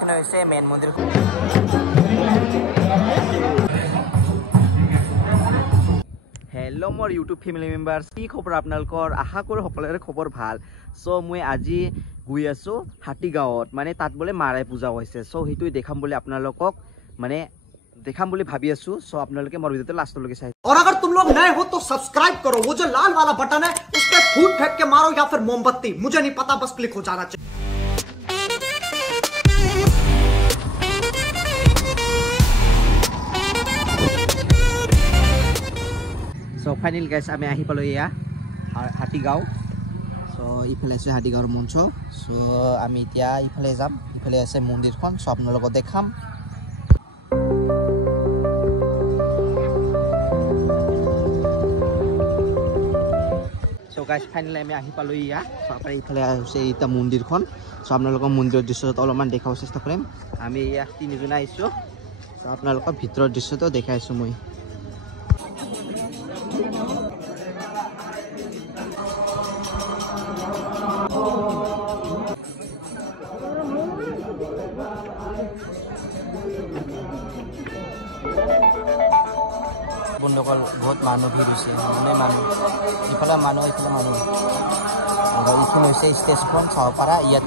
এখানে হইছে মেন মন্দিৰ। হেল্ল' মোৰ ইউটিউব ফেমিলি মেম্বাৰ্ছ, কি খবৰ আপোনালোকৰ? আশা কৰোঁ সকলোৰে খবৰ ভাল। চ' মই আজি গৈ আছোঁ হাতীগাঁৱত, মানে তাত বোলে মাৰাই পূজা হৈছে। চ' সেইটোৱে দেখাম বুলি আপোনালোকক মানে দেখাম বুলি ভাবি আছোঁ। চ' আপোনালোকে মোৰ ভিডিঅ'টো লাষ্টলৈকে চাই। और अगर तुम लोग नए हो तो सब्सक्राइब करो, वो जो लाल वाला बटन है उस पर फूट फेंक के मारो या फिर मोमबत्ती, मुझे नहीं पता, बस क्लिक हो जाना चाहिए। চ' ফাইনেল গাইছ আমি আহি পালোঁ এয়া হাতীগাঁও। চ' ইফালে আছে হাতীগাঁৱৰ মঞ্চ। চ' আমি এতিয়া ইফালে যাম, ইফালে আছে মন্দিৰখন। চ' আপোনালোকক দেখাম। চ' গাইছ ফাইনেলি আমি আহি পালোঁ এয়া। চ' আপোনাৰ ইফালে হৈছে এতিয়া মন্দিৰখন। চ' আপোনালোকৰ মন্দিৰৰ দৃশ্যটো অলপমান দেখাব চেষ্টা কৰিম। আমি এয়া তিনিজনে আহিছোঁ। চ' আপোনালোকৰ ভিতৰৰ দৃশ্যটো দেখাইছোঁ মই। বন্ধুসকল বহুত মানুহ ভিৰ হৈছে, মানে মানুহ ইফালে মানুহ ইফালে মানুহ। আৰু এইখন হৈছে ষ্টেজখন চাব পাৰা। ইয়াত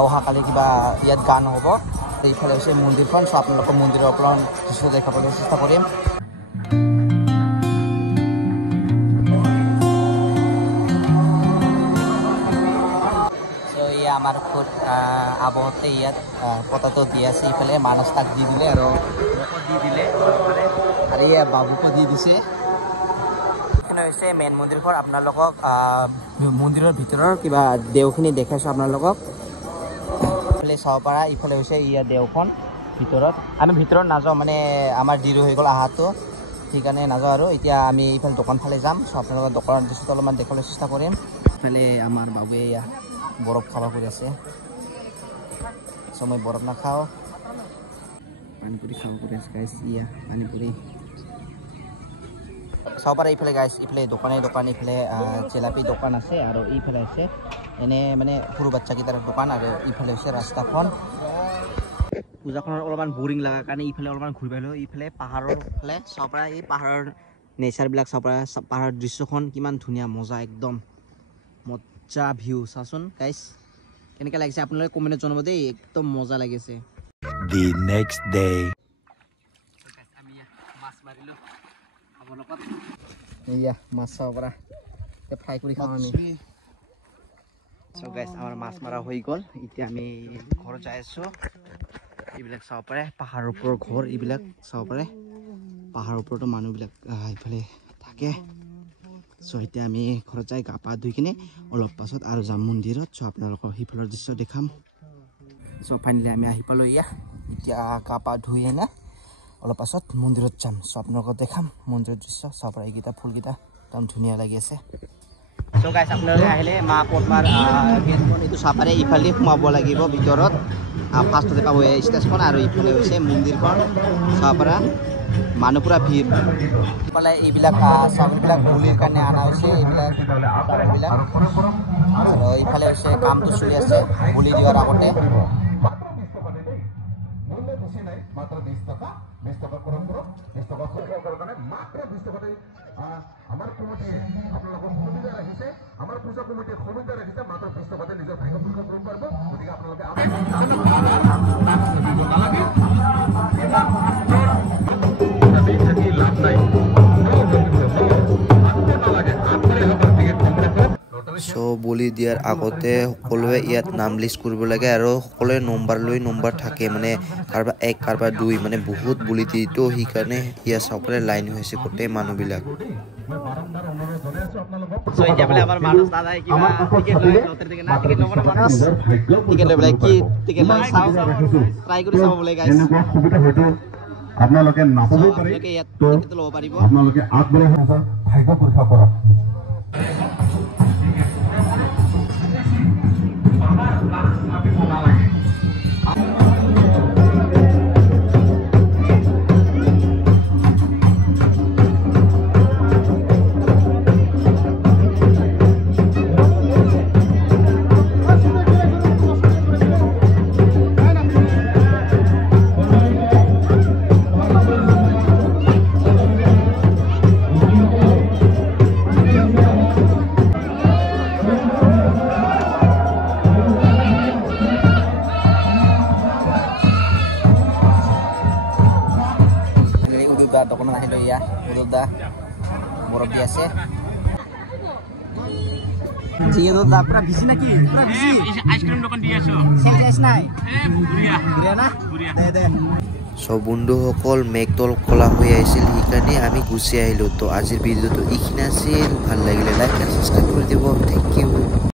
অহাকালি কিবা ইয়াত গান হ'ব। এইফালে হৈছে মন্দিৰখন। চ' আপোনালোকৰ মন্দিৰৰ অকণমান দৃশ্য দেখাবলৈ চেষ্টা কৰিম। আমাৰ খুব আবহতে ইয়াত পতাটো দি আছে। ইফালে মানস তাক দি দিলে আৰু দি দিলে আৰু ইয়াত বাবুকো দি দিছে। এইখিনি হৈছে মেইন মন্দিৰখন। আপোনালোকক মন্দিৰৰ ভিতৰৰ কিবা দেওখিনি দেখাইছোঁ আপোনালোকক। ইফালে চাব পাৰা। ইফালে হৈছে ইয়াত দেওখন ভিতৰত। আমি ভিতৰত নাযাওঁ, মানে আমাৰ দেৰি হৈ গ'ল অহাটো, সেইকাৰণে নাযাওঁ আৰু। এতিয়া আমি ইফালে দোকান ফালে যাম। চ' আপোনালোকৰ দোকানৰ দৃশ্যটো অলপমান দেখাবলৈ চেষ্টা কৰিম। ইফালে আমাৰ বাবুৱে ইয়াত বৰফ খাব কৰি আছে। চ' মই বৰফ নাখাওঁ, পানীপুৰি খাব কৰি আছে গাইছ। ইয়া পানীপুৰি চাব পাৰে। ইফালে গাইছ ইফালে দোকানে দোকান, ইফালে জেলাপি দোকান আছে আৰু ইফালে আছে এনে মানে সৰু বাচ্চাকেইটাৰ দোকান। আৰু ইফালে হৈছে ৰাস্তাখন। পূজাখনৰ অলপমান বৰিং লগাৰ কাৰণে ইফালে অলপমান ঘূৰি পালোঁ। ইফালে পাহাৰৰ ফালে চাব পাৰে। এই পাহাৰৰ নেচাৰবিলাক চাব পাৰে। পাহাৰৰ দৃশ্যখন কিমান ধুনীয়া, মজা একদম মজা ভিউ। চাচোন গাইছ কেনেকৈ লাগিছে আপোনালোকে কমেণ্টত জনাব দেই। একদম মজা লাগিছে। The next day. আমি মাছ মাৰিলোঁ আমাৰ লগত। এয়া মাছ চাব পৰা, এতিয়া ফ্ৰাই কৰি খাওঁ আমি। চ' গাইছ আমাৰ মাছ মাৰা হৈ গ'ল। এতিয়া আমি ঘৰত যাই আছোঁ। এইবিলাক চাব পাৰে, পাহাৰৰ ওপৰৰ ঘৰ এইবিলাক চাব পাৰে। পাহাৰৰ ওপৰতো মানুহবিলাক এইফালে থাকে। চ' এতিয়া আমি ঘৰত যাই গা পা ধুই কিনে অলপ পাছত আৰু যাম মন্দিৰত। চ' আপোনালোকক সেইফালৰ দৃশ্য দেখাম। চ' ফাইনেলি আমি আহি পালোঁ এয়া। এতিয়া গা পা ধুই এনে অলপ পাছত মন্দিৰত যাম। চ' আপোনালোকক দেখাম মন্দিৰৰ দৃশ্য। চাব পাৰে এইকেইটা ফুলকেইটা একদম ধুনীয়া লাগি আছে। চ' গাইছ আপোনালোকে আহিলে মা পদ্মাৰ গেটখন এইটো চাব পাৰে। ইফালে সোমাব লাগিব ভিতৰত। ফাৰ্ষ্টতে পাব ষ্টেজখন আৰু ইফালে হৈছে মন্দিৰখন চাব পৰা। মানুহ পুৰা ভিৰ। ইফালে এইবিলাক ছাগলীবিলাক বলিৰ কাৰণে অনা হৈছে। এইবিলাক ছাগলীবিলাক আৰু ইফালে হৈছে কামটো চলি আছে বলি দিয়াৰ আগতে। চ' বলি দিয়াৰ আগতে সকলোৱে ইয়াত নাম লিষ্ট কৰিব লাগে আৰু সকলোৱে নম্বৰ লৈ নম্বৰ থাকে, মানে কাৰোবাৰ 1 কাৰোবাৰ 2 মানে বহুত বলি দিয়ে তো সেইকাৰণে ইয়াত সকলোৱে লাইন হৈছে গোটেই মানুহবিলাক। So এতিয়া বলে আমাৰ মানুহ দাদাই কিবা টিকেট লৈ লটাৰী টিকেট না টিকেট ল'ব না মানুহ টিকেট লৈ বলে কি টিকেট লৈ চাও ট্রাই কৰি চাব বলে গাইস সুবিধা হয়তো আপোনালোকে নাপাবও পাৰে তো টিকেট ল'ব পাৰিব আপোনালোকে আগবঢ়াই ভাগ্য পৰীক্ষা কৰক। দা দোকানত আহিলো ইয়া উদুল দা বৰফ দি আছে জিয়েদো দা পুৰা ভিজি নাকি পুৰা ভিজি আইসক্রিম দোকান দি আছো চেঞ্জ নাই বুঢ়িয়া বুঢ়িয়া না বুঢ়িয়া দে সব বন্ধুসকল মেঘতল কলা হৈ আহিছিল সেইকাৰণে আমি গুচি আহিলোঁ তো আজিৰ ভিডিঅ'টো এইখিনি আছিল ভাল লাগিলে লাইক আৰু ছাবস্ক্ৰাইব কৰি দিব থেংক ইউ